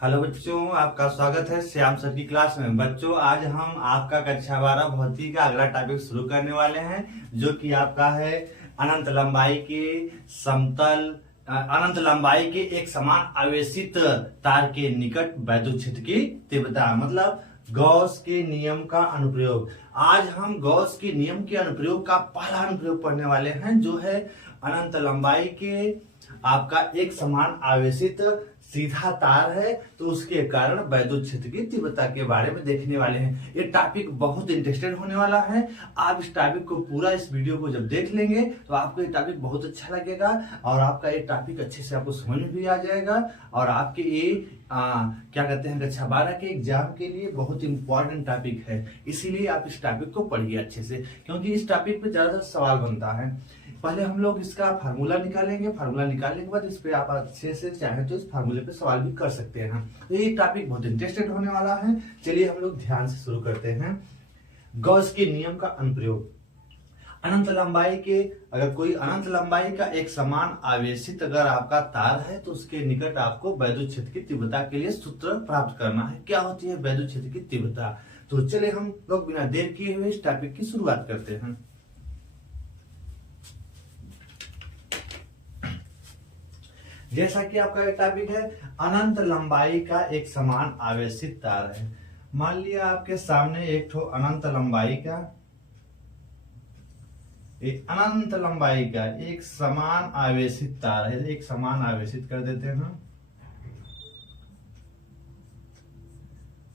Hello बच्चों, आपका स्वागत है श्याम सर की क्लास में। बच्चों, आज हम आपका कक्षा 12 भौतिकी का अगला टॉपिक शुरू करने वाले हैं, जो कि आपका है अनंत लंबाई के समतल अनंत लंबाई के एक समान आवेशित तार के निकट वैद्युत क्षेत्र की तीव्रता, मतलब गॉस के नियम का अनुप्रयोग। आज हम गॉस के नियम के अनुप्रयोग का पहला अनुप्रयोग पढ़ने वाले हैं, जो है अनंत लंबाई के आपका एक समान आवेशित सीधा तार है, तो उसके कारण वैद्युत क्षेत्र की तीव्रता के बारे में देखने वाले हैं। ये टॉपिक बहुत इंटरेस्टेड होने वाला है। आप इस टॉपिक को पूरा, इस वीडियो को जब देख लेंगे तो आपको ये टॉपिक बहुत अच्छा लगेगा और आपका ये टॉपिक अच्छे से आपको समझ में भी आ जाएगा और आपके ये क्या कहते हैं कक्षा 12 के एग्जाम के लिए बहुत इंपॉर्टेंट टॉपिक है। इसीलिए आप इस टॉपिक को पढ़िए अच्छे से, क्योंकि इस टॉपिक पे ज्यादातर सवाल बनता है। पहले हम लोग इसका फार्मूला निकालेंगे। फार्मूला निकालने के बाद इस पे आप अच्छे से चाहे तो इस फार्मूले पे सवाल भी कर सकते हैं। तो ये टॉपिक बहुत इंटरेस्टेड होने वाला है। चलिए हम लोग ध्यान से शुरू करते हैं। गॉस के नियम का अनुप्रयोग। अनंत लंबाई के अगर कोई अनंत लंबाई का एक समान आवेशित अगर आपका तार है, तो उसके निकट आपको वैद्युत क्षेत्र की तीव्रता के लिए सूत्र प्राप्त करना है। क्या होती है वैद्युत क्षेत्र की तीव्रता? तो चलिए हम लोग बिना देर किए हुए इस टॉपिक की शुरुआत करते हैं। जैसा कि आपका ये टॉपिक है, अनंत लंबाई का एक समान आवेशित तार है। मान लिया आपके सामने एक ठो अनंत लंबाई का एक समान आवेशित तार है। एक समान आवेशित कर देते हैं।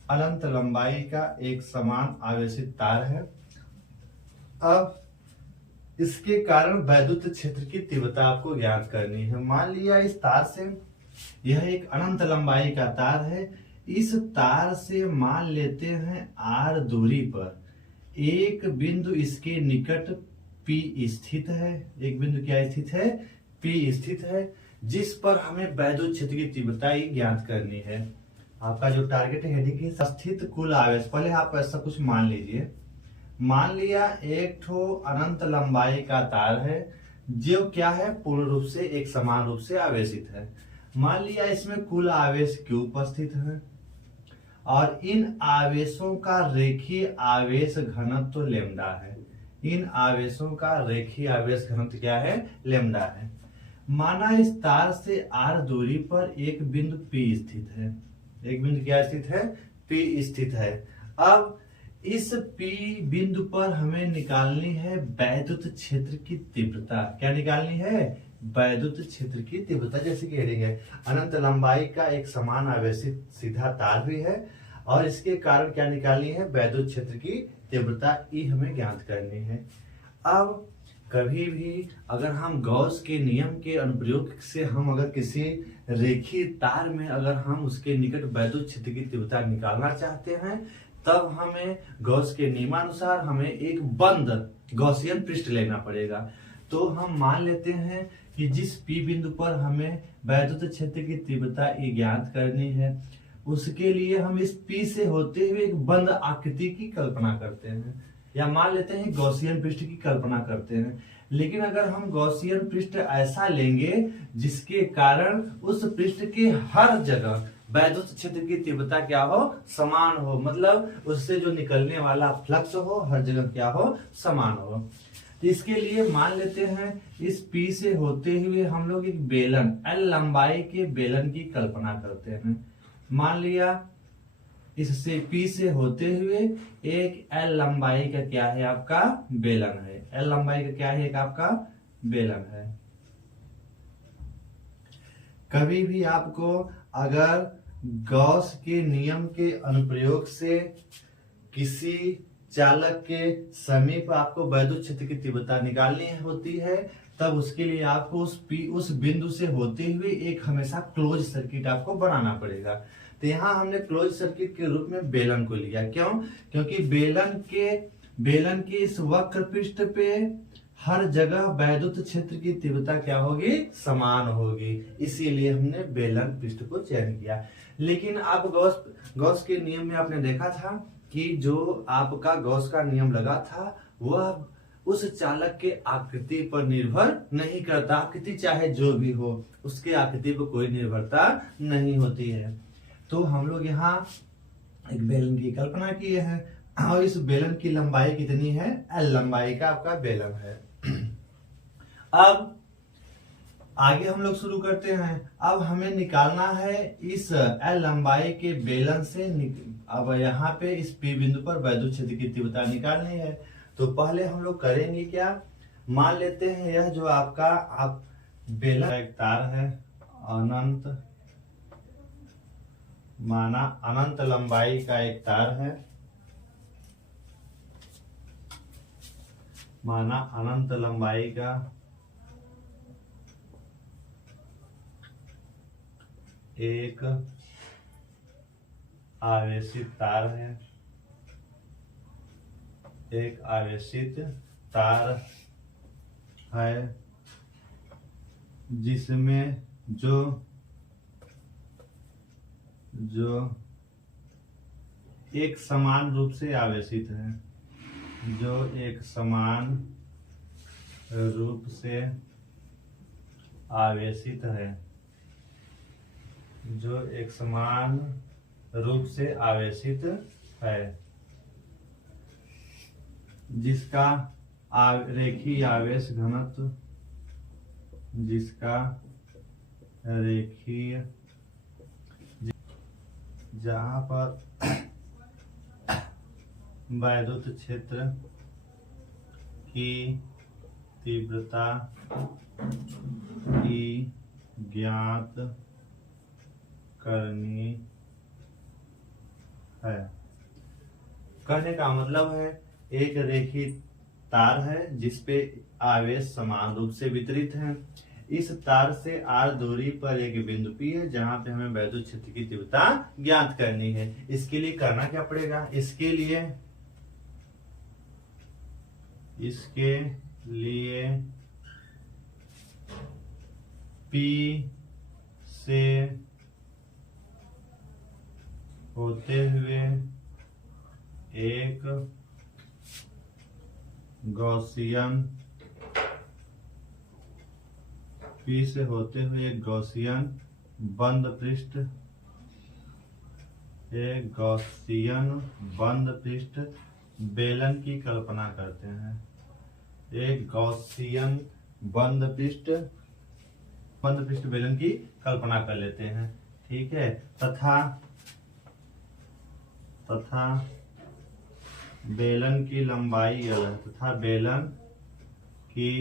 अनंत लंबाई का एक समान आवेशित तार है। अब इसके कारण वैद्युत क्षेत्र की तीव्रता आपको ज्ञात करनी है। मान लिया इस तार से, यह एक अनंत लंबाई का तार है। इस तार से मान लेते हैं r दूरी पर एक बिंदु इसके निकट P स्थित है। एक बिंदु क्या स्थित है? P स्थित है, जिस पर हमें वैद्युत क्षेत्र की तीव्रता ज्ञात करनी है। आपका जो टारगेट हेडिंग है स्थित कुल आवेश। पहले आप ऐसा कुछ मान लीजिए। मान लिया एक ठो अनंत लंबाई का तार है, जो क्या है पूर्ण रूप से एक समान रूप से आवेशित है। मान लिया इसमें कुल आवेश Q उपस्थित है और इन आवेशों का रेखीय आवेश घनत्व लेमडा है। इन आवेशों का रेखीय आवेश घनत्व क्या है? लेमडा है। माना इस तार से r दूरी पर एक बिंदु P स्थित है। एक बिंदु क्या स्थित है? P स्थित है। अब इस P बिंदु पर हमें निकालनी है वैद्युत क्षेत्र की तीव्रता। क्या निकालनी है? वैद्युत क्षेत्र की तीव्रता। जैसे कि हेडिंग है, अनंत लंबाई का एक समान आवेशित सीधा तार भी है और इसके कारण क्या निकालनी है? वैद्युत क्षेत्र की तीव्रता E हमें ज्ञात करनी है। अब कभी भी अगर हम गॉस के नियम के अनुप्रयोग से हम अगर किसी रेखीय तार में अगर हम उसके निकट वैद्युत क्षेत्र की तीव्रता निकालना चाहते हैं, तब हमें गॉस के नियमानुसार हमें एक बंद गॉसियन पृष्ठ लेना पड़ेगा। तो हम मान लेते हैं कि जिस P बिंदु पर हमें वैद्युत क्षेत्र की तीव्रता ज्ञात करनी है, उसके लिए हम इस P से होते हुए एक बंद आकृति की कल्पना करते हैं, या मान लेते हैं गॉसियन पृष्ठ की कल्पना करते हैं। लेकिन अगर हम गॉसियन पृष्ठ ऐसा लेंगे जिसके कारण उस पृष्ठ के हर जगह वैद्युत क्षेत्र की तीव्रता क्या हो? समान हो, मतलब उससे जो निकलने वाला फ्लक्स हो हर जगह क्या हो? समान हो। तो इसके लिए मान लेते हैं इस P से होते हुए हम लोग एक बेलन, L लंबाई के बेलन की कल्पना करते हैं। मान लिया इससे P से होते हुए एक L लंबाई का क्या है? आपका बेलन है। L लंबाई का क्या है? एक आपका बेलन है। कभी भी आपको अगर गॉस के नियम के अनुप्रयोग से किसी चालक के समीप आपको वैद्युत क्षेत्र की तीव्रता निकालनी होती है, तब उसके लिए आपको उस बिंदु से होते हुए एक हमेशा क्लोज सर्किट आपको बनाना पड़ेगा। तो यहाँ हमने क्लोज सर्किट के रूप में बेलन को लिया। क्यों? क्योंकि बेलन के इस वक्र पृष्ठ पे हर जगह वैद्युत क्षेत्र की तीव्रता क्या होगी? समान होगी। इसीलिए हमने बेलन पृष्ठ को चयन किया। लेकिन आप गॉस के नियम में आपने देखा था कि जो आपका गॉस का नियम लगा था वह उस चालक के आकृति पर निर्भर नहीं करता। आकृति चाहे जो भी हो, उसके आकृति पर कोई निर्भरता नहीं होती है। तो हम लोग यहाँ एक बेलन की कल्पना किए हैं और इस बेलन की लंबाई कितनी है, L लंबाई का आपका बेलन है। अब आगे हम लोग शुरू करते हैं। अब हमें निकालना है इस L लंबाई के बेलन से अब यहाँ पे इस P बिंदु पर वैद्युत क्षेत्र की तीव्रता निकालनी है। तो पहले हम लोग करेंगे क्या, मान लेते हैं यह जो आपका बेलन एक तार है, अनंत माना अनंत लंबाई का एक तार है, माना अनंत लंबाई का एक आवेशित तार है, एक आवेशित तार है जिसमें जो एक समान रूप से आवेशित है, जो एक समान रूप से आवेशित है, जो एक समान रूप से आवेशित है, जिसका रेखीय आवेश घनत्व, जिसका रेखीय, जहां पर वैद्युत क्षेत्र की तीव्रता की ज्ञात करनी है। कहने का मतलब है एक रेखीय तार है जिसपे आवेश समान रूप से वितरित है। इस तार से r दूरी पर एक बिंदु P है जहां पे हमें वैद्युत क्षेत्र की तीव्रता ज्ञात करनी है। इसके लिए करना क्या पड़ेगा, इसके लिए P से होते हुए एक गॉसियन बंद पृष्ठ, एक गॉसियन बंद पृष्ठ बेलन की कल्पना करते हैं। एक गॉसियन बंद पृष्ठ बेलन की कल्पना कर लेते हैं, ठीक है। तथा बेलन की लंबाई L है, तथा बेलन की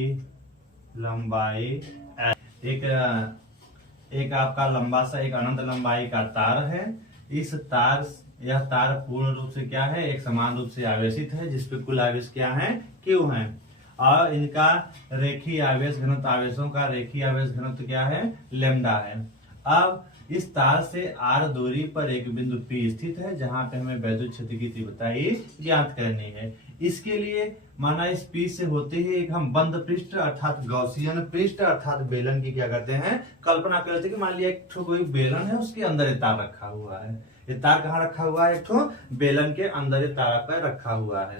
लंबाई एक आपका लंबा सा एक अनंत लंबाई का तार है। यह तार पूर्ण रूप से क्या है, एक समान रूप से आवेशित है, जिसपे कुल आवेश क्या है, Q है। और इनका रेखीय आवेश घनत्व, आवेशों का रेखीय आवेश घनत्व क्या है, लैम्डा है। अब इस तार से r दूरी पर एक बिंदु P स्थित है जहां पे हमें वैद्युत क्षेत्र की तीव्रता ज्ञात करनी है। इसके लिए माना इस P से होते ही एक हम बंद पृष्ठ अर्थात गॉसियन पृष्ठ अर्थात बेलन की क्या करते हैं, कल्पना करते हैं कि मान लिया एक ठो कोई बेलन है, उसके अंदर ये तार रखा हुआ है। ये तार कहाँ रखा हुआ है, एक ठो बेलन के अंदर ये तार पर रखा हुआ है,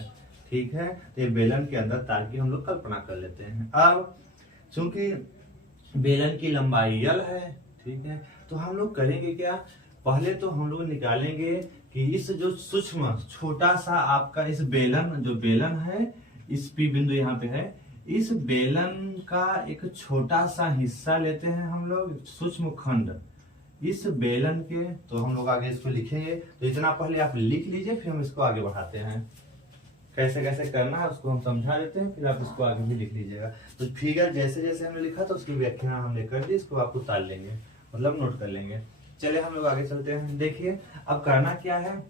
ठीक है। तो ये बेलन के अंदर तार की हम लोग कल्पना कर लेते हैं। अब चूंकि बेलन की लंबाई L है, ठीक है, तो हम लोग करेंगे क्या, पहले तो हम लोग निकालेंगे कि इस जो सूक्ष्म छोटा सा आपका इस बेलन, जो बेलन है इस P बिंदु यहाँ पे है, इस बेलन का एक छोटा सा हिस्सा लेते हैं हम लोग, सूक्ष्म खंड इस बेलन के। तो हम लोग आगे इसको लिखेंगे, तो इतना पहले आप लिख लीजिए, फिर हम इसको आगे बढ़ाते हैं। कैसे कैसे करना है उसको हम समझा देते हैं, फिर आप इसको आगे भी लिख लीजिएगा। तो फिगर जैसे जैसे हमने लिखा तो उसकी व्याख्या हमने कर दी, इसको आप उतार लेंगे, मतलब नोट कर लेंगे। चलिए हम लोग आगे चलते हैं। देखिए अब करना क्या है,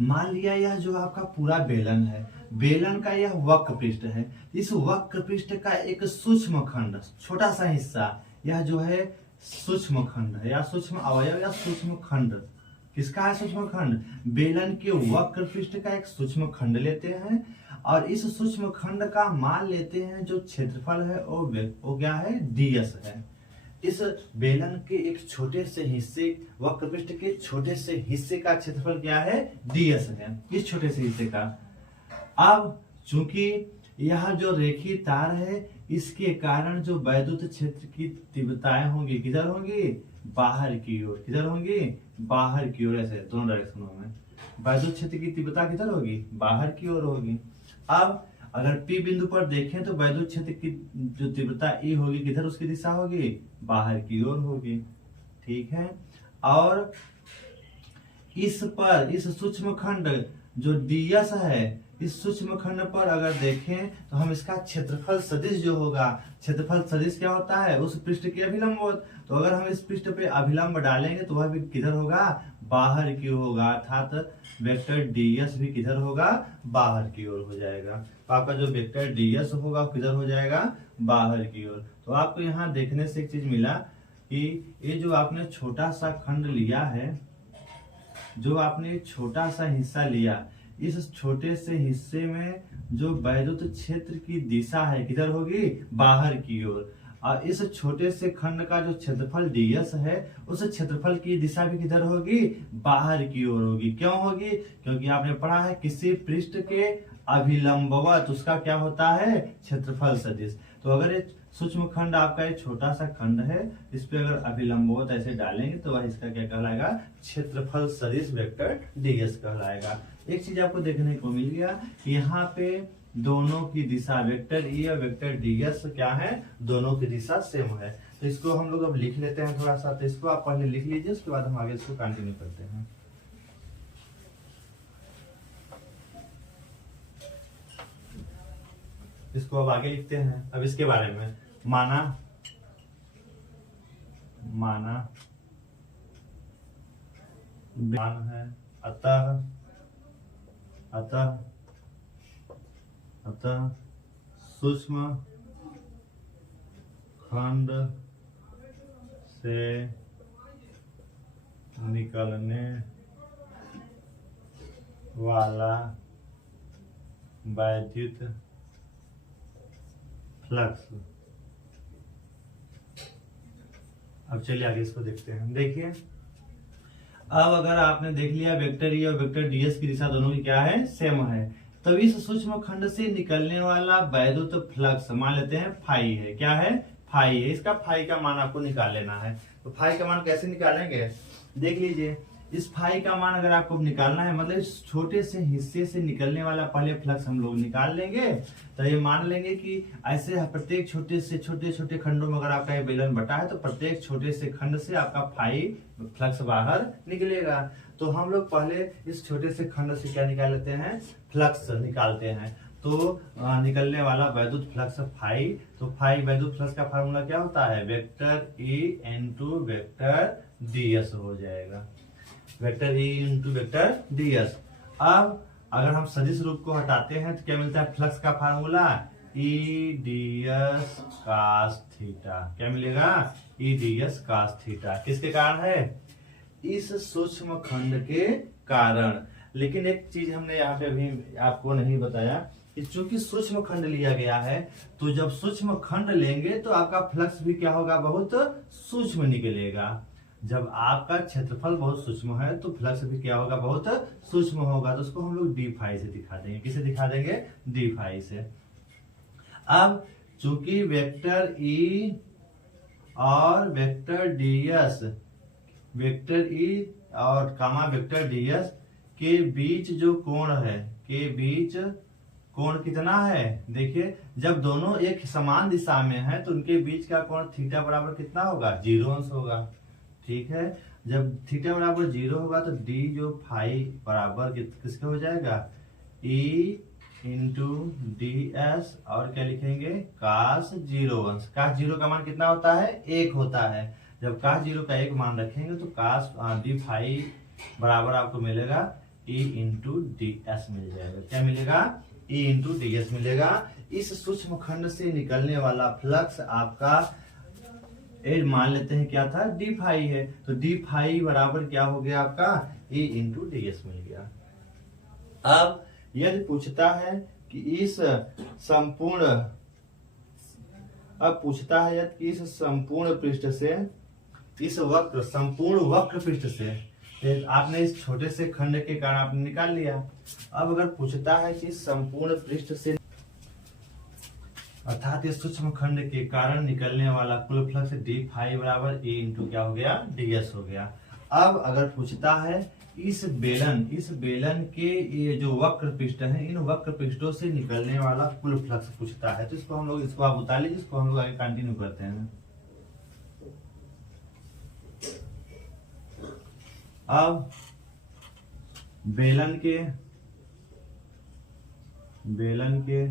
मान लिया यह जो आपका पूरा बेलन है, बेलन का यह वक्र पृष्ठ है। इस वक्र पृष्ठ का एक सूक्ष्म खंड, छोटा सा हिस्सा, यह जो है सूक्ष्म खंड है या सूक्ष्म अवयव या सूक्ष्म खंड, किसका है सूक्ष्म खंड, बेलन के वक्र पृष्ठ का एक सूक्ष्म खंड लेते हैं। और इस सूक्ष्म खंड का मान लेते हैं जो क्षेत्रफल है वो क्या है, ds है। इस बेलन के एक छोटे से हिस्से, वक्र पृष्ठ के छोटे से हिस्से का क्षेत्रफल क्या है, ds है, इस छोटे से हिस्से का। अब चूंकि यह जो रेखीय तार है, इसके कारण जो वैद्युत क्षेत्र की तीव्रताएं होंगी किधर होंगी, बाहर की ओर। किधर होंगी? बाहर की ओर, ऐसे दोनों डायरेक्शनों में। वैद्युत क्षेत्र की तीव्रता किधर होगी? बाहर की ओर होगी। अब अगर P बिंदु पर देखें तो वैद्युत क्षेत्र की जो तीव्रता E होगी किधर उसकी दिशा होगी? बाहर की ओर होगी। ठीक है। और इस पर, इस सूक्ष्म खंड जो ds है, इस सूक्ष्म खंड पर अगर देखें तो हम इसका क्षेत्रफल सदिश जो होगा, क्षेत्रफल सदिश क्या होता है? उस पृष्ठ के अभिलंब। तो अगर हम इस पृष्ठ पे अभिलंब डालेंगे तो वह भी किधर होगा? बाहर की ओर होगा। अर्थात वेक्टर ds भी किधर होगा? बाहर की ओर हो जाएगा। तो आपका जो वेक्टर ds होगा किधर हो जाएगा? बाहर की ओर। तो आपको यहाँ देखने से एक चीज मिला कि ये जो आपने छोटा सा खंड लिया है, जो आपने छोटा सा हिस्सा लिया, इस छोटे से हिस्से में जो वैद्युत क्षेत्र की दिशा है किधर होगी? बाहर की ओर। और इस छोटे से खंड का जो क्षेत्रफल ds है, उस क्षेत्रफल की दिशा भी किधर होगी? बाहर की ओर होगी। क्यों होगी? क्योंकि आपने पढ़ा है किसी पृष्ठ के अभिलंबवत उसका क्या होता है? क्षेत्रफल सदिश। तो अगर ये सूक्ष्म खंड आपका एक छोटा सा खंड है, इस पे अगर अभिलंबवत ऐसे डालेंगे तो वह इसका क्या कहलाएगा? क्षेत्रफल सदिश वेक्टर ds कहलाएगा। एक चीज आपको देखने को मिल गया कि यहाँ पे दोनों की दिशा, वेक्टर E और वेक्टर ds क्या है? दोनों की दिशा सेम है। तो इसको हम लोग अब लिख लेते हैं थोड़ा सा। तो इसको आप पहले लिख लीजिए, उसके बाद हम आगे इसको कंटिन्यू करते हैं। इसको अब आगे लिखते हैं। अब इसके बारे में माना मान है, अतः सूक्ष्म खंड से निकलने वाला वैद्युत फ्लक्स। अब चलिए आगे इसको देखते हैं। देखिए, अब अगर आपने देख लिया वेक्टर E और वेक्टर ds की दिशा दोनों की क्या है? सेम है। तब इस सूक्ष्म खंड से निकलने वाला वैद्युत फ्लक्स मान लेते हैं फाई है। क्या है? फाई है। इसका फाई का मान आपको निकाल लेना है। तो फाई का मान कैसे निकालेंगे? देख लीजिए, इस फाई का मान अगर आपको निकालना है, मतलब इस छोटे से हिस्से से निकलने वाला पहले फ्लक्स हम लोग निकाल लेंगे। तो ये मान लेंगे कि ऐसे प्रत्येक छोटे से छोटे छोटे खंडों में अगर आपका ये बेलन बटा है तो प्रत्येक छोटे से खंड से आपका फाई फ्लक्स बाहर निकलेगा। तो हम लोग पहले इस छोटे से खंड से क्या निकाल लेते हैं? फ्लक्स निकालते हैं। तो निकलने वाला वैद्युत फ्लक्स फाई। तो फाई वैद्युत फ्लक्स का फार्मूला क्या होता है? Vector E into vector ds हो जाएगा। Vector E into vector ds। अब अगर हम सदिश रूप को हटाते हैं तो क्या मिलता है? फ्लक्स का formula E ds cos theta. क्या मिलेगा? E ds cos theta. किसके कारण है? इस सूक्ष्म खंड के कारण। लेकिन एक चीज हमने यहाँ पे अभी आपको नहीं बताया कि चूंकि सूक्ष्म खंड लिया गया है, तो जब सूक्ष्म खंड लेंगे तो आपका फ्लक्स भी क्या होगा? बहुत सूक्ष्म निकलेगा। जब आपका क्षेत्रफल बहुत सूक्ष्म है तो फ्लक्स भी क्या होगा? बहुत सूक्ष्म होगा। तो उसको हम लोग d फाई से दिखा देंगे। किसे दिखा देंगे? d फाई से। अब चूंकि वेक्टर E और वेक्टर ds, वेक्टर E और कामा वेक्टर ds के बीच जो कोण है, के बीच कोण कितना है? देखिए, जब दोनों एक समान दिशा में है तो उनके बीच का कोण थीटा बराबर कितना होगा? 0 अंश होगा। ठीक है। जब थीटा बराबर 0 होगा तो d जो फाई बराबर किसके हो जाएगा? E इंटू ds और क्या लिखेंगे? cos 0 अंश। cos 0 का मान कितना होता है? 1 होता है। जब cos 0 का 1 मान रखेंगे तो cos d फाई बराबर आपको मिलेगा E इंटू ds मिल जाएगा। क्या मिलेगा? E इंटू ds मिलेगा। इस सूक्ष्म खंड से निकलने वाला फ्लक्स आपका मान लेते हैं क्या था? d फाई है। तो d फाई बराबर क्या हो गया आपका? E इंटू ds मिल गया। अब यदि पूछता है कि इस संपूर्ण, अब पूछता है कि इस संपूर्ण पृष्ठ से, इस वक्र, संपूर्ण वक्र पृष्ठ से, आपने इस छोटे से खंड के कारण आपने निकाल लिया। अब अगर पूछता है कि संपूर्ण पृष्ठ से, अर्थात इस सूक्ष्म खंड के कारण निकलने वाला कुल फ्लक्स डी फाई बराबर ए इंटू क्या हो गया, डीएस हो गया। अब अगर पूछता है इस बेलन के ये जो वक्र पृष्ठ है, इन वक्र पृष्ठों से निकलने वाला कुल फ्लक्स पूछता है, तो इसको हम लोग, इसको आप उतार लीजिए, इसको हम लोग आगे कंटिन्यू करते हैं। अब बेलन के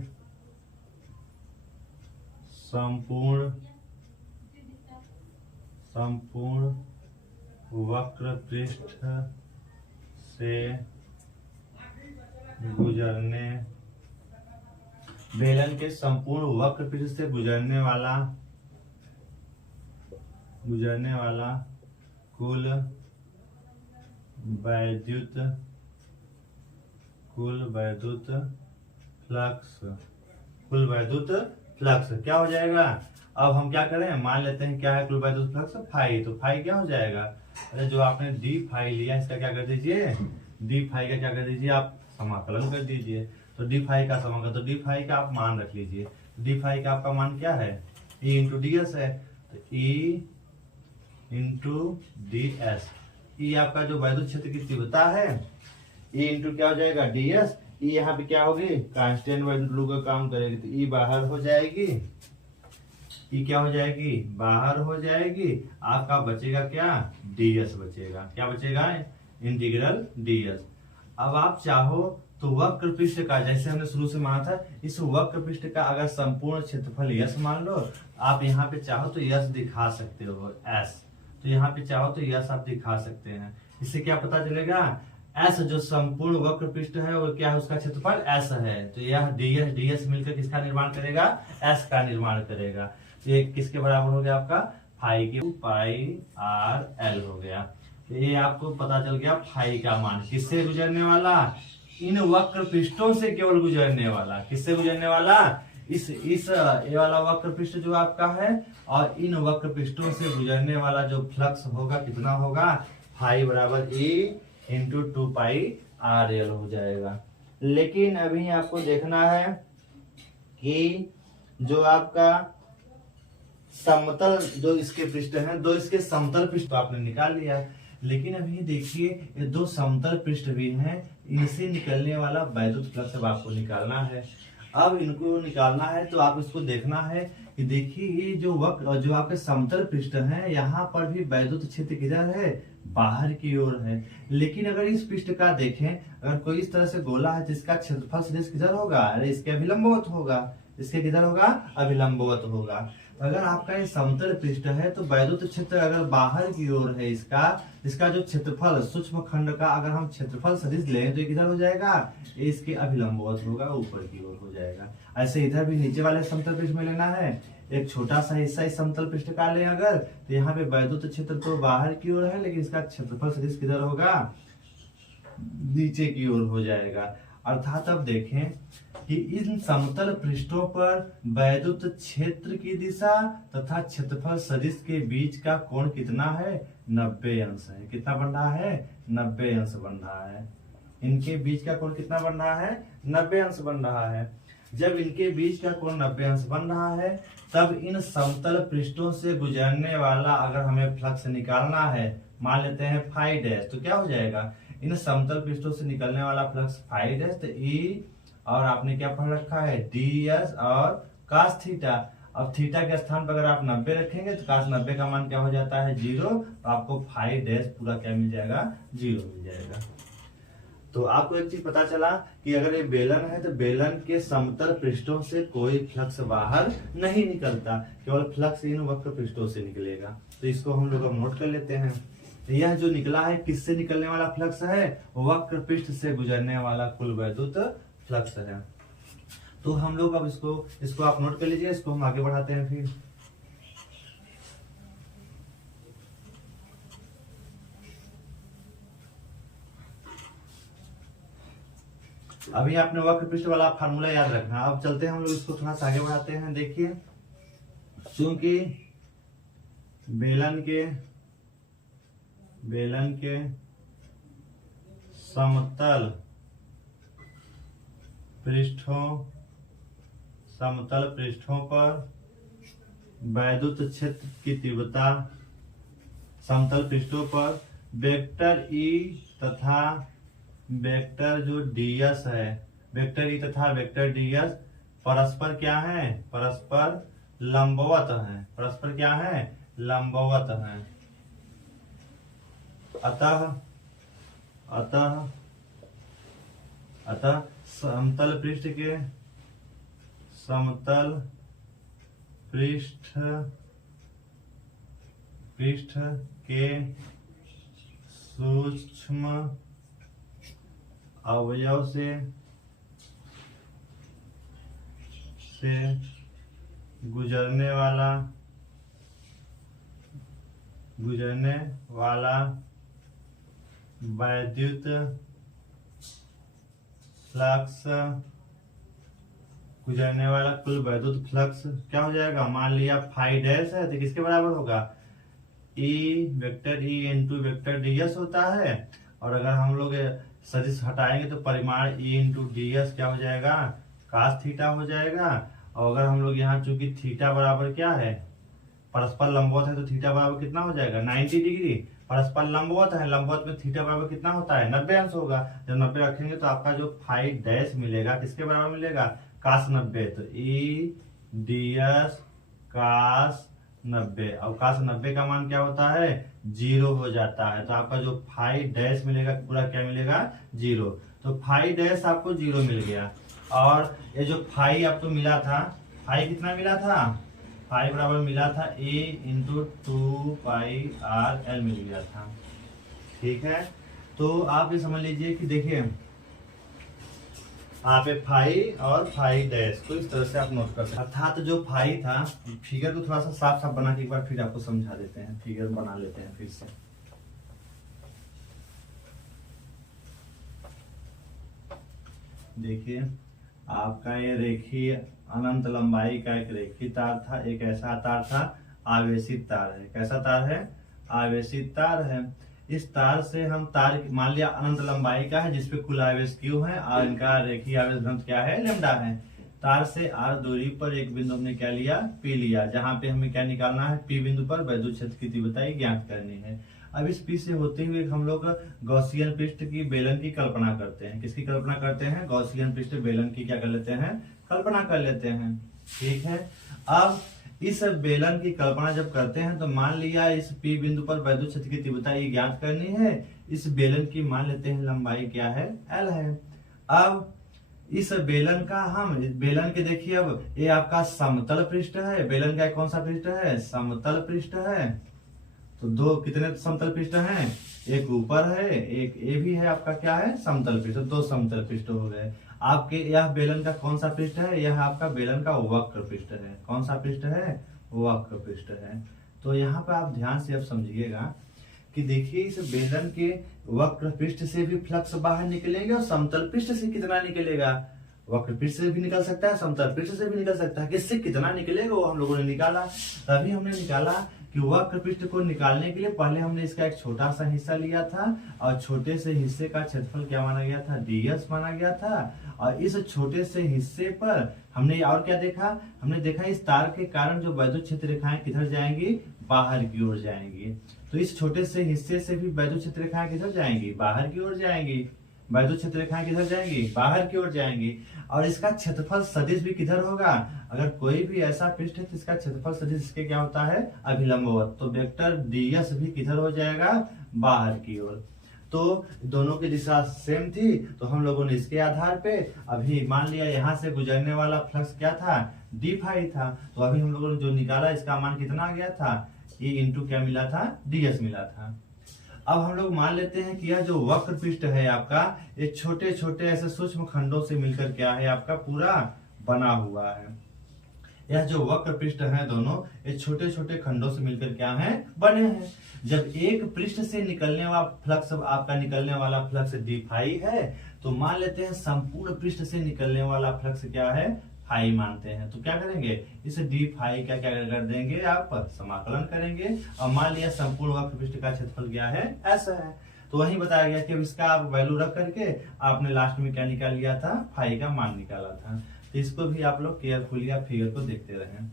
संपूर्ण वक्र पृष्ठ से गुजरने बेलन के संपूर्ण वक्र पृष्ठ से गुजरने वाला कुल वैद्युत फ्लक्स क्या हो जाएगा। अब हम क्या करें, मान लेते हैं क्या है कुल वैद्युत फ्लक्स, फाई। तो फाई क्या हो जाएगा, अरे जो आपने डी फाई लिया इसका क्या कर दीजिए, डी फाई का क्या कर दीजिए, आप समाकलन कर दीजिए। तो डी फाई का समाकलन, तो डी फाई का आप मान रख लीजिए। डी फाई का आपका मान क्या है, ई इंटू डी एस है। तो ई इंटू डी एस, ई आपका जो वैद्युत क्षेत्र की तीव्रता है, ई इंटू क्या हो जाएगा, डी एस। ई यहाँ पे क्या होगी, कांस्टेंट वैद्युत लू का काम करेगी, तो ई बाहर हो जाएगी, ई क्या हो जाएगी, बाहर हो जाएगी। आपका बचेगा क्या, डीएस बचेगा। क्या बचेगा, इंटीग्रल डीएस। अब आप चाहो तो वक्र पृष्ठ का, जैसे हमने शुरू से माना था, इस वक्र पृष्ठ का अगर संपूर्ण क्षेत्रफल यस मान लो, आप यहाँ पे चाहो तो यस दिखा सकते हो, एस। तो यहाँ पे चाहो तो यस आप दिखा सकते हैं। इससे क्या पता चलेगा, एस जो संपूर्ण वक्र पृष्ठ है वो क्या है, उसका क्षेत्रफल एस है। तो यह डीएस मिलकर किसका निर्माण करेगा, एस का निर्माण करेगा। तो ये किसके बराबर हो गया, आपका फाई के पाई आर एल हो गया। तो ये आपको पता चल गया फाई का मान किससे गुजरने वाला, इन वक्र पृष्ठों से केवल गुजरने वाला। किससे गुजरने वाला, इस ये वाला वक्र पृष्ठ जो आपका है, और इन वक्र पृष्ठों से गुजरने वाला जो फ्लक्स होगा कितना होगा, फाई बराबर ए इंटू 2 पाई आर एल हो जाएगा। लेकिन अभी आपको देखना है कि जो आपका समतल जो इसके पृष्ठ हैं, दो इसके समतल पृष्ठ आपने निकाल लिया, लेकिन अभी देखिए ये दो समतल पृष्ठ भी हैं, इनसे निकलने वाला वैद्युत फ्लक्स अब आपको निकालना है। अब इनको निकालना है तो आप इसको देखना है कि देखिए ये जो वक्र जो आपके समतल पृष्ठ हैं, यहाँ पर भी वैद्युत क्षेत्र किधर है, बाहर की ओर है। लेकिन अगर इस पृष्ठ का देखें, अगर कोई इस तरह से गोला है जिसका क्षेत्रफल सदिश किधर होगा, अरे इसके अभिलंबवत होगा, इसके किधर होगा, अभिलंबवत होगा। तो अगर आपका ये समतल पृष्ठ है तो वैद्युत क्षेत्र अगर बाहर की ओर है, इसका जो क्षेत्रफल सूक्ष्म खंड का अगर हम क्षेत्रफल सदिश लें तो ये किधर हो जाएगा, ये इसके अभिलंबवत होगा, ऊपर की ओर हो जाएगा। ऐसे इधर भी नीचे वाले समतल पृष्ठ में लेना है, एक छोटा सा हिस्सा इस समतल पृष्ठ का लें अगर, तो यहाँ पे वैद्युत क्षेत्र तो बाहर की ओर है, लेकिन इसका क्षेत्रफल सदिश किधर होगा, नीचे की ओर हो जाएगा। अर्थात अब देखें कि इन समतल पृष्ठों पर वैद्युत क्षेत्र की दिशा तथा क्षेत्रफल सदिश के बीच का कोण कितना है, 90 अंश है। कितना बन रहा है, 90 अंश बन रहा है। इनके बीच का कोण कितना बन रहा है, 90 अंश बन रहा है। जब इनके बीच का कोण 90 अंश बन रहा है, तब इन समतल पृष्ठों से गुजरने वाला अगर हमें फ्लक्स निकालना है, मान लेते हैं फाई डैश, तो क्या हो जाएगा, इन समतल पृष्ठों से निकलने वाला फ्लक्स फाई डैश, तो ई और आपने क्या पढ़ रखा है, डी एस और कास थीटा। अब थीटा के स्थान पर अगर आप 90 रखेंगे तो कास 90 का मान क्या हो जाता है, 0। तो आपको फाई डैश पूरा क्या मिल जाएगा, 0 मिल जाएगा। तो आपको एक चीज पता चला कि अगर ये बेलन है तो बेलन के समतल पृष्ठों से कोई फ्लक्स बाहर नहीं निकलता, केवल फ्लक्स इन वक्र पृष्ठों से निकलेगा। तो इसको हम लोग अब नोट कर लेते हैं। यह जो निकला है किससे निकलने वाला फ्लक्स है, वक्र पृष्ठ से गुजरने वाला कुल वैद्युत फ्लक्स है। तो हम लोग अब इसको आप नोट कर लीजिए, इसको हम आगे बढ़ाते हैं। फिर अभी आपने वक्र पृष्ठ वाला फार्मूला याद रखना। अब चलते हैं हम लोग इसको थोड़ा सा आगे बढ़ाते हैं। देखिए, चूंकि बेलन के समतल पृष्ठों समतल पृष्ठों पर वैद्युत क्षेत्र की तीव्रता, समतल पृष्ठों पर वेक्टर ई तथा वेक्टर जो ds है, वेक्टर ई तथा वेक्टर ds परस्पर क्या है, परस्पर लंबवत है, परस्पर क्या है, लंबवत है। अतः अतः अतः समतल पृष्ठ के समतल पृष्ठ के सूक्ष्म अवयव से गुजरने वाला वैद्युत फ्लक्स, गुजरने वाला कुल वैद्युत फ्लक्स क्या हो जाएगा, मान लिया फाई डैश है तो किसके बराबर होगा, E vector E into vector ds होता है। और अगर हम लोग सदिश हटाएंगे तो परिमाण ई इंटू ds क्या हो जाएगा, कास थीटा हो जाएगा। और अगर हम लोग यहाँ चूंकि थीटा बराबर क्या है, परस्पर लंबवत है, तो थीटा बराबर कितना हो जाएगा, 90 डिग्री। परस्पर लंबवत है, लंबवत में थीटा बराबर कितना होता है, 90 अंश होगा। जब 90 रखेंगे तो आपका जो फाई डैश मिलेगा किसके बराबर मिलेगा, कास 90। तो ई ds कास 90, और कास 90 का मान क्या होता है, 0 हो जाता है। तो आपका जो फाई डैश मिलेगा पूरा क्या मिलेगा, 0। तो फाई डैश आपको 0 मिल गया। और ये जो फाई आपको मिला था, फाई कितना मिला था, फाई बराबर मिला था a इंटू 2πr/l मिल गया था। ठीक है, तो आप ये समझ लीजिए कि देखिए आप फाई और फाई डैश को इस तरह से आप नोट कर सकते हैं। अर्थात जो फाई था, फिगर को थोड़ा सा साफ साफ बना के एक बार फिर आपको समझा देते हैं, फिगर बना लेते हैं फिर से। देखिए आपका ये रेखीय अनंत लंबाई का एक रेखीय तार था, एक ऐसा तार था आवेशित तार है। कैसा तार है, आवेशित तार है। इस तार से हम तार मान लिया अनंत लंबाई का है, जिसपे कुल आवेश क्यू है और इनका रेखीय आवेश घनत्व क्या है, लैम्डा है। तार से r दूरी पर एक बिंदु हमने क्या लिया, P लिया, जहां पे हमें क्या निकालना है, P बिंदु पर वैद्युत क्षेत्र की तीव्रता ज्ञात करनी है। अब इस P से होते हुए हम लोग गॉसियन पृष्ठ की बेलन की कल्पना करते हैं। किसकी कल्पना करते हैं, गॉसियन पृष्ठ बेलन की क्या कर लेते हैं, कल्पना कर लेते हैं। ठीक है, अब इस बेलन की कल्पना जब करते हैं तो मान लिया इस P बिंदु पर वैद्युत क्षेत्र की तीव्रता ये ज्ञात करनी है। इस बेलन की मान लेते हैं लंबाई क्या है, L है। अब इस बेलन का हम बेलन के देखिए, अब ये आपका समतल पृष्ठ है, बेलन का कौन सा पृष्ठ है, समतल पृष्ठ है। तो दो कितने समतल पृष्ठ हैं, एक ऊपर है, एक ये भी है आपका क्या है, समतल पृष्ठ। दो समतल पृष्ठ हो गए। आपके यह बेलन का कौन सा पृष्ठ है, यह आपका बेलन का वक्र पृष्ठ है। कौन सा पृष्ठ है, वक्र पृष्ठ है। तो यहाँ पे आप ध्यान से अब समझिएगा कि देखिए इस बेलन के वक्र पृष्ठ से भी फ्लक्स बाहर निकलेंगे और समतल पृष्ठ से कितना निकलेगा, वक्र पृष्ठ से भी निकल सकता है, समतल पृष्ठ से भी निकल सकता है। किससे कितना निकलेगा वो हम लोगों ने निकाला। तभी हमने निकाला कि वक्र पृष्ठ को निकालने के लिए पहले हमने इसका एक छोटा सा हिस्सा लिया था और छोटे से हिस्से का क्षेत्रफल क्या माना गया था, ds माना गया था। और इस छोटे से हिस्से पर हमने और क्या देखा, हमने देखा इस तार के कारण जो वैद्युत क्षेत्र रेखाएं किधर जाएंगी, बाहर की ओर जाएंगी। तो इस छोटे से हिस्से से भी वैद्युत क्षेत्र रेखाएं किधर जाएंगी, बाहर की ओर जाएंगी। वैद्युत क्षेत्र रेखाएं किधर जाएंगी, बाहर की ओर जाएंगी। और इसका क्षेत्रफल सदिश भी किधर होगा, अगर कोई भी ऐसा पृष्ठ है तो इसका क्षेत्रफल सदिश इसके क्या होता है, अभिलंबवत। तो वेक्टर ds भी किधर हो जाएगा, बाहर की ओर। तो दोनों की दिशा सेम थी, तो हम लोगों ने इसके आधार पे अभी मान लिया यहाँ से गुजरने वाला फ्लक्स क्या था, d फाई था। तो अभी हम लोगों ने जो निकाला इसका मान कितना आ गया था, e इंटू क्या मिला था, ds मिला था। अब हम लोग मान लेते हैं कि यह जो वक्र पृष्ठ है आपका, ये छोटे छोटे ऐसे सूक्ष्म खंडों से मिलकर क्या है, आपका पूरा बना हुआ है। यह जो वक्र पृष्ठ है दोनों, ये छोटे छोटे खंडों से मिलकर क्या है, बने हैं। जब एक पृष्ठ से निकलने वाला फ्लक्स, आपका निकलने वाला फ्लक्स d फाई है, तो मान लेते हैं संपूर्ण पृष्ठ से निकलने वाला फ्लक्स क्या है, फाई मानते हैं। तो क्या करेंगे, इस d फाई का क्या कर देंगे, आप समाकलन करेंगे। और मान लिया संपूर्ण वक्र पृष्ठ का क्षेत्रफल क्या है, ऐसा है। तो वही बताया गया कि अब इसका आप वैल्यू रख करके आपने लास्ट में क्या निकाल लिया था, फाई का मान निकाला था। तो इसको भी आप लोग केयरफुली आप फिगर को देखते रहें।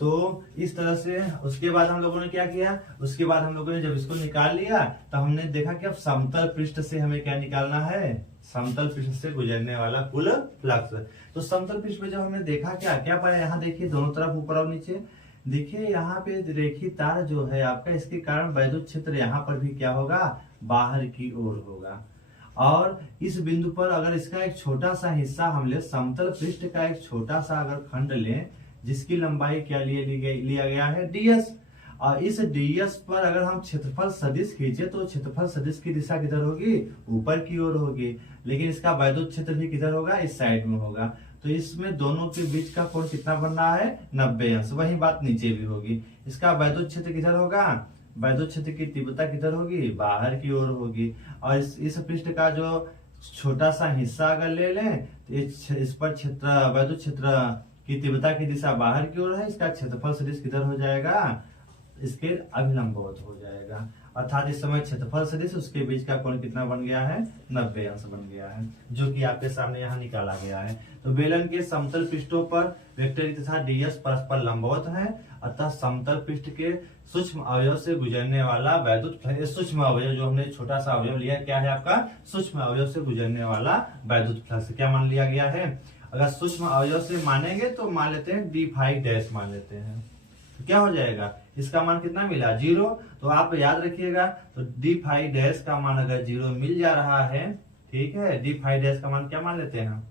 तो इस तरह से उसके बाद हम लोगों ने क्या किया, उसके बाद हम लोगों ने जब इसको निकाल लिया तो हमने देखा कि अब समतल पृष्ठ से हमें क्या निकालना है, समतल पृष्ठ से गुजरने वाला कुल फ्लक्स। तो समतल पृष्ठ में जब हमने देखा क्या क्या पाया, यहाँ देखिए दोनों तरफ ऊपर और नीचे, देखिए यहाँ पे रेखी तार जो है आपका, इसके कारण वैद्युत क्षेत्र यहाँ पर भी क्या होगा, बाहर की ओर होगा। और इस बिंदु पर अगर इसका एक छोटा सा हिस्सा हम ले, समतल पृष्ठ का एक छोटा सा अगर खंड लें जिसकी लंबाई क्या लिया गया है, ds, और इस ds पर अगर हम क्षेत्रफल सदिश खींचे तो क्षेत्रफल सदिश की दिशा किधर होगी, ऊपर की ओर होगी, लेकिन इसका वैद्युत क्षेत्र भी किधर होगा, इस साइड में होगा। तो इसमें दोनों के बीच का कोण कितना बन रहा है, 90 अंश। वही बात नीचे भी होगी, इसका वैद्युत क्षेत्र किधर होगा, वैद्युत क्षेत्र की तीव्रता किधर होगी, बाहर की ओर होगी। और इस पृष्ठ का जो छोटा सा हिस्सा अगर ले लें तो इस पर क्षेत्र, वैद्युत क्षेत्र की तीव्रता की दिशा बाहर की ओर है, इसका क्षेत्रफल सदिश किधर हो जाएगा, इसके अभिलंबवत हो जाएगा। अर्थात इस समय क्षेत्रफल सदिश उसके बीच का कोण कितना बन गया है, 90 अंश बन गया है, जो कि आपके सामने यहाँ निकाला गया है। तो बेलन के समतल पृष्ठों पर वेक्टर तथा ds परस्पर लंबवत है, अतः समतल पृष्ठ के सूक्ष्म अवयव से गुजरने वाला वैद्युत, सूक्ष्म अवयव जो हमने छोटा सा अवयव लिया, क्या है आपका, सूक्ष्म अवयव से गुजरने वाला वैद्युत फ्लक्स क्या मान लिया गया है। अगर सूक्ष्म अवयव से मानेंगे तो मान लेते हैं d5 मान लेते हैं, तो क्या हो जाएगा, इसका मान कितना मिला, 0। तो आप याद रखिएगा, तो d5 का मान अगर 0 मिल जा रहा है, ठीक है, d5 का मान क्या मान लेते हैं,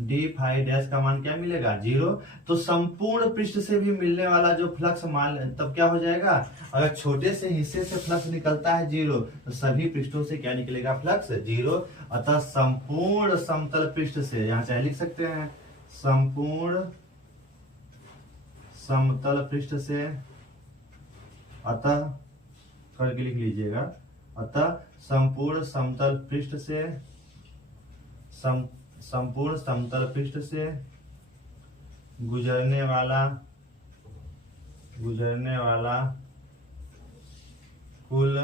d5 का मान क्या मिलेगा, 0। तो संपूर्ण पृष्ठ से भी मिलने वाला जो फ्लक्स मान, तब क्या हो जाएगा, अगर छोटे से हिस्से से फ्लक्स निकलता है 0, तो सभी पृष्ठों से क्या निकलेगा, फ्लक्स 0। अतः संपूर्ण समतल पृष्ठ से, यहाँ चाहे लिख सकते हैं, संपूर्ण समतल पृष्ठ से, अतः करके लिख लीजिएगा, अतः संपूर्ण समतल पृष्ठ से, संपूर्ण समतल पृष्ठ से गुजरने वाला कुल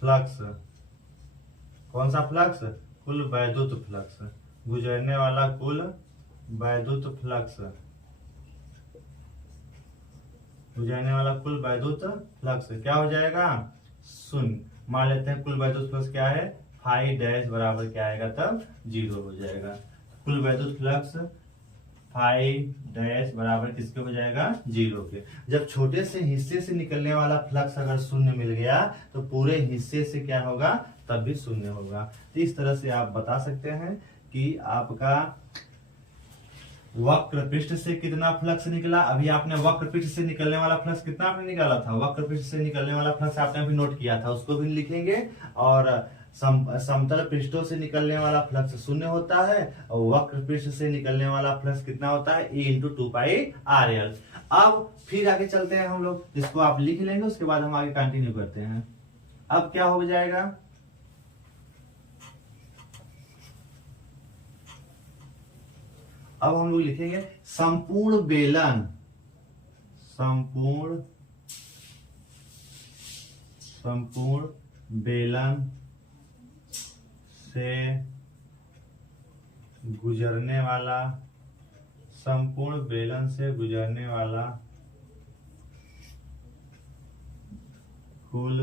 फ्लक्स, कौन सा फ्लक्स, कुल वैद्युत फ्लक्स, गुजरने वाला कुल वैद्युत फ्लक्स, गुजरने वाला कुल वैद्युत फ्लक्स क्या हो जाएगा, 0। मान लेते हैं कुल वैद्युत फ्लक्स क्या है, फाई डैश बराबर क्या आएगा, तब 0 हो जाएगा। कुल वैद्युत फ्लक्स फाई डैश बराबर किसके हो जाएगा, 0 के। जब छोटे से हिस्से से निकलने वाला फ्लक्स अगर 0 मिल गया तो पूरे हिस्से से क्या होगा, तब भी 0 होगा। तो इस तरह से आप बता सकते हैं कि आपका वक्र पृष्ठ से कितना फ्लक्स निकला। अभी आपने वक्र पृष्ठ से निकलने वाला फ्लक्स कितना आपने निकाला था, वक्र पृष्ठ से निकलने वाला फ्लक्स आपने अभी नोट किया था, उसको भी लिखेंगे। और समतल पृष्ठों से निकलने वाला फ्लक्स 0 होता है, और वक्र पृष्ठ से निकलने वाला फ्लक्स कितना होता है, E/2πrl। अब फिर आगे चलते हैं हम लोग, इसको आप लिख लेंगे, उसके बाद हम आगे कंटिन्यू करते हैं। अब क्या हो जाएगा, अब हम लोग लिखेंगे संपूर्ण बेलन, संपूर्ण बेलन से गुजरने वाला, संपूर्ण बेलन से गुजरने वाला कुल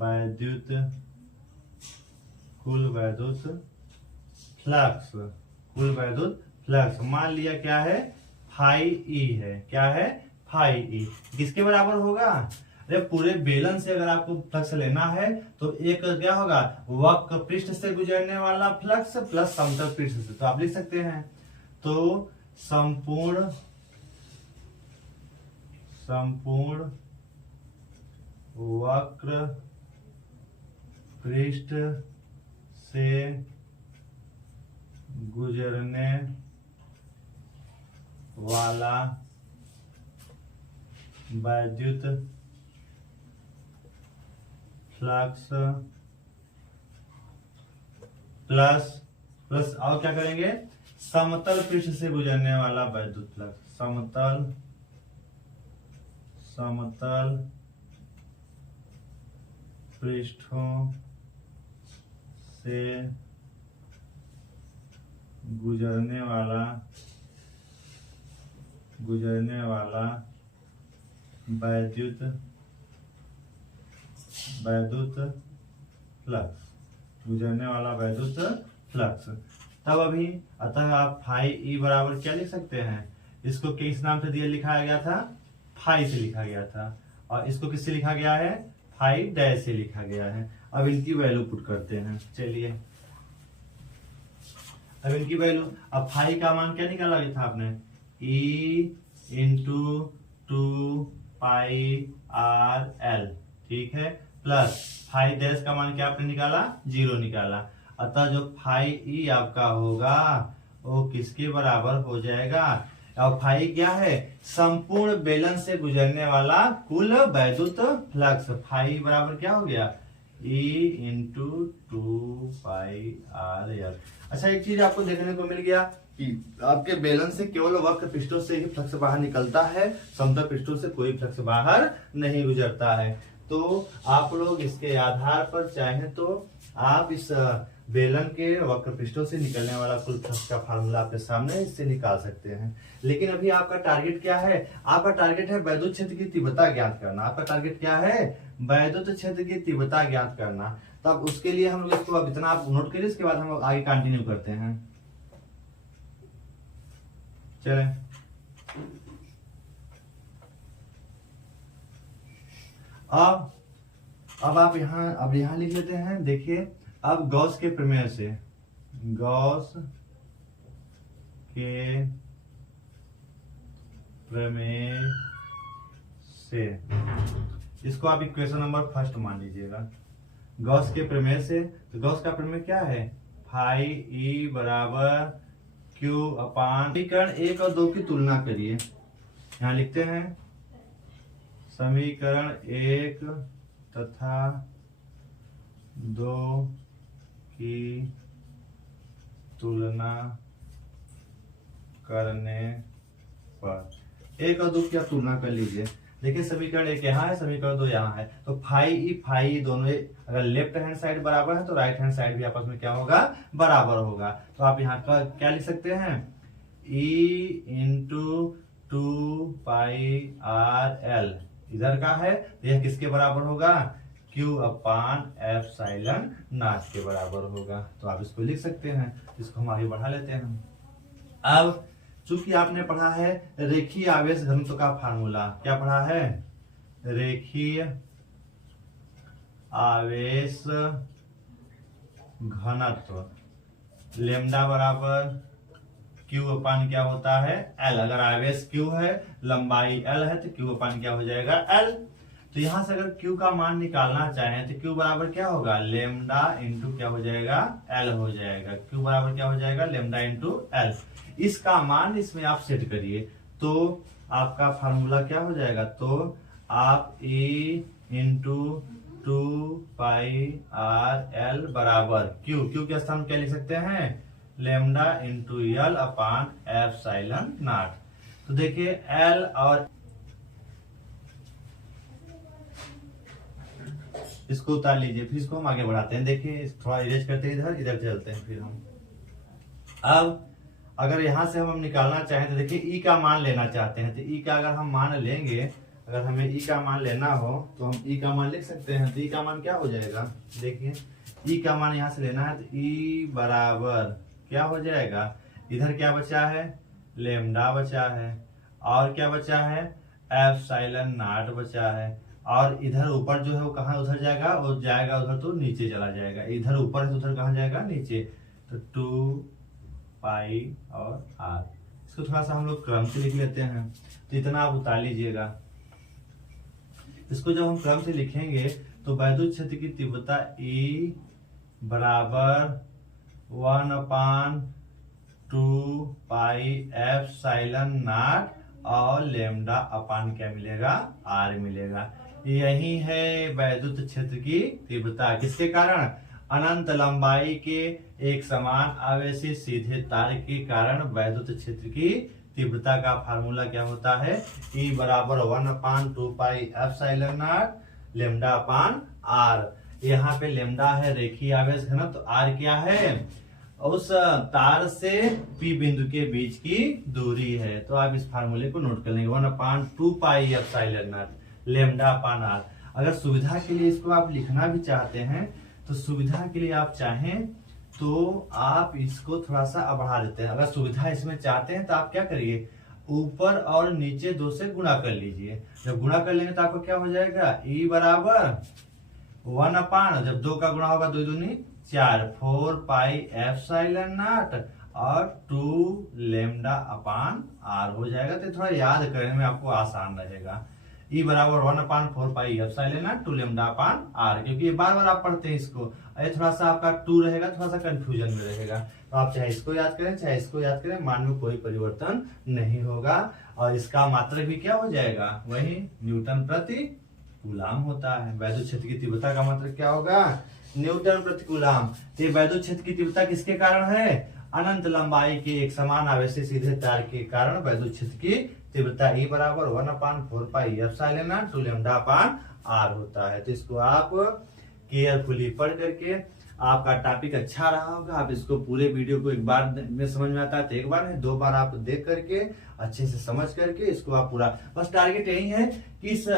वैद्युत फ्लक्स, कुल वैद्युत फ्लक्स मान लिया क्या है, फाई ई है, क्या है, फाई ई। किसके बराबर होगा, अरे पूरे बेलन से अगर आपको फ्लक्स लेना है तो एक क्या होगा, वक्र पृष्ठ से गुजरने वाला फ्लक्स प्लस समतल पृष्ठ से, तो आप लिख सकते हैं, तो संपूर्ण वक्र पृष्ठ से गुजरने वाला वैद्युत फ्लक्स प्लस और क्या करेंगे, समतल पृष्ठ से गुजरने वाला वैद्युत फ्लक्स, समतल पृष्ठों से गुजरने वाला वैद्युत फ्लक्स, गुजरने वाला वैद्युत फ्लक्स। तब अभी अतः आप फाई ई बराबर क्या लिख सकते हैं, इसको किस नाम से दिया लिखा गया था, फाई से लिखा गया था, और इसको किससे लिखा गया है, फाई डैश से लिखा गया है। अब इनकी वैल्यू पुट करते हैं। चलिए अब इनकी वैल्यू, अब फाई का मान क्या निकाला था आपने, ई इंटू 2πr_l, ठीक है, प्लस फाई डैश का मान क्या आपने निकाला, 0 निकाला। अतः जो फाई ई आपका होगा वो किसके बराबर हो जाएगा, अब फाई क्या है, संपूर्ण बेलन से गुजरने वाला कुल वैद्युत फ्लक्स। फाई बराबर क्या हो गया, E इंटू 2πr_l। अच्छा, एक चीज आपको देखने को मिल गया कि आपके बेलन से केवल वक्र पृष्ठों से ही फ्लक्स बाहर निकलता है, समतल पृष्ठों से कोई फ्लक्स बाहर नहीं गुजरता है। तो आप लोग इसके आधार पर चाहें तो आप इस बेलन के वक्र पृष्ठों से निकलने वाला कुल फ्लक्स का फार्मूला आपके सामने इससे निकाल सकते हैं। लेकिन अभी आपका टारगेट क्या है, आपका टारगेट है वैद्युत क्षेत्र की तीव्रता ज्ञात करना। आपका टारगेट क्या है, वैद्युत क्षेत्र की तीव्रता ज्ञात करना। तब उसके लिए हम लोग इसको अब इतना आप नोट करिए, इसके बाद हम लोग आगे कंटिन्यू करते हैं। चले अब आप यहां लिख लेते हैं। देखिए अब गॉस के प्रमेय से, गॉस के प्रमेय से, इसको आप इक्वेशन नंबर फर्स्ट मान लीजिएगा। गॉस के प्रमेय से, तो गॉस का प्रमेय क्या है, फाई ई बराबर क्यू अपान, समीकरण 1 और 2 की तुलना करिए। यहां लिखते हैं समीकरण 1 तथा 2 की तुलना करने पर, 1 और 2 की आप तुलना कर लीजिए। देखिए समीकरण 1 यहाँ है, समीकरण 2 यहाँ है, तो फाई ई दोनों अगर लेफ्ट हैंड साइड बराबर है तो राइट हैंड साइड भी आपस में क्या होगा, बराबर होगा। तो आप यहाँ का क्या लिख सकते हैं, ई इंटू 2πr_l इधर का है, तो यह किसके बराबर होगा, Q अपान एप्सिलॉन नॉट के बराबर होगा। तो आप इसको लिख सकते हैं, इसको हम आगे बढ़ा लेते हैं। अब चूंकि आपने पढ़ा है रेखीय आवेश घनत्व का फार्मूला, क्या पढ़ा है, रेखीय आवेश घनत्व लेमडा बराबर Q अपान क्या होता है, L। अगर आवेश Q है, लंबाई L है, तो Q अपान क्या हो जाएगा, L। तो यहां से अगर Q का मान निकालना चाहें तो Q बराबर क्या होगा, लेमडा इंटू क्या हो जाएगा, L हो जाएगा। Q बराबर क्या हो जाएगा, लेमडा इंटू L। इसका मान इसमें आप सेट करिए तो आपका फार्मूला क्या हो जाएगा, तो आप E इंटू 2πr_l बराबर Q के स्थान क्या लिख सकते हैं, lambda into L upon epsilon not. तो देखिए L और इसको उतार लीजिए, फिर इसको हम आगे बढ़ाते हैं। देखिए थोड़ा इरेज करते हैं, इधर चलते हैं फिर हम। अब अगर यहां से हम निकालना चाहें तो देखिए ई का मान लेना चाहते हैं, तो ई का अगर हम मान लेंगे, अगर हमें ई का मान लेना हो तो हम ई का मान लिख सकते हैं। तो ई का मान क्या हो जाएगा, देखिए ई का मान यहां से लेना है तो ई बराबर क्या हो जाएगा, इधर क्या बचा है, लेमडा बचा है, और क्या बचा है, एप्सिलॉन नॉट बचा है, और इधर ऊपर जो है वो कहाँ उधर जाएगा, वो जाएगा उधर तो नीचे चला जाएगा, इधर ऊपर है तो उधर कहाँ जाएगा, नीचे। तो 2π और r, इसको थोड़ा सा हम लोग क्रम से लिख लेते हैं। तो इतना आप उतार लीजिएगा। इसको जब हम क्रम से लिखेंगे तो वैद्युत क्षेत्र की तीव्रता E बराबर 1/2π एप्सिलॉन नॉट और लेमडा अपान क्या मिलेगा, r मिलेगा। यही है वैद्युत क्षेत्र की तीव्रता, किसके कारण, अनंत लंबाई के एक समान आवेशी सीधे तार के कारण वैद्युत क्षेत्र की तीव्रता का फार्मूला क्या होता है, E बराबर 1/2π epsilon naught lambda upon r। यहाँ पे लेमडा है रेखीय आवेश घनत्व, तो r क्या है, उस तार से P बिंदु के बीच की दूरी है। तो आप इस फार्मूले को नोट कर लेंगे 1/2 pi epsilon not lambda upon r. अगर सुविधा के लिए इसको आप लिखना भी चाहते हैं तो सुविधा के लिए आप चाहें तो आप इसको थोड़ा सा बढ़ा देते हैं। अगर सुविधा इसमें चाहते हैं तो आप क्या करिए, ऊपर और नीचे 2 से गुणा कर लीजिए। जब गुणा कर लेंगे तो आपको क्या हो जाएगा, E बराबर 1/, जब 2 का गुणा होगा 2 दूनी 4, 4 पाई एप्सिलॉन नॉट और 2 लैम्डा अपान आर हो जाएगा। तो थोड़ा याद करने में आपको आसान रहेगा। E बराबर 1/4 pi epsilon not 2 lambda upon r, क्योंकि ये बार बार आप पढ़ते हैं इसको, ये थोड़ा सा आपका 2 रहेगा, थोड़ा सा कंफ्यूजन में रहेगा। तो आप चाहे इसको याद करें चाहे इसको याद करें, मान में कोई परिवर्तन नहीं होगा। और इसका मात्रक भी क्या हो जाएगा, वही न्यूटन प्रति कूलाम होता है। वैद्युत क्षेत्र की तीव्रता का मात्रक क्या होगा, न्यूटन प्रति कूलाम। ये वैद्युत क्षेत्र की तीव्रता किसके कारण है, अनंत लंबाई के एक समान आवेशी सीधे तार के कारण वैद्युत क्षेत्र की तीव्रता E बराबर 1/4 pi epsilon not 2 lambda upon r होता है। तो इसको आप केयरफुली पढ़ करके, आपका टॉपिक अच्छा रहा होगा, आप इसको पूरे वीडियो को एक बार में समझ में आता है तो एक बार नहीं 2 बार आप देख करके अच्छे से समझ करके इसको आप पूरा, बस टारगेट यही है कि इस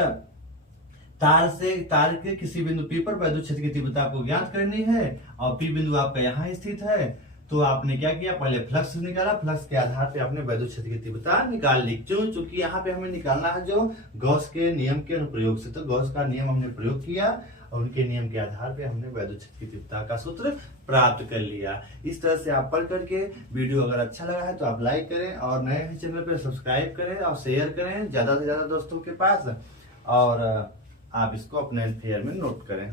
तार के किसी बिंदु P पर वैद्युत क्षेत्र की तीव्रता आपको ज्ञात करनी है। और P बिंदु आपका यहाँ स्थित है, तो आपने क्या किया, पहले फ्लक्स निकाला, फ्लक्स के आधार पे आपने वैद्युत क्षेत्र की तीव्रता निकाल ली। चूंकि यहाँ पे हमें निकालना है जो गॉस के नियम के अनुप्रयोग से, तो गॉस का नियम हमने प्रयोग किया और उनके नियम के आधार पे हमने वैद्युत क्षेत्र की तीव्रता का सूत्र प्राप्त कर लिया। इस तरह से आप पढ़ करके, वीडियो अगर अच्छा लगा है तो आप लाइक करें और नए चैनल पर सब्सक्राइब करें और शेयर करें ज्यादा से ज्यादा दोस्तों के पास, और आप इसको अपने फेयर में नोट करें।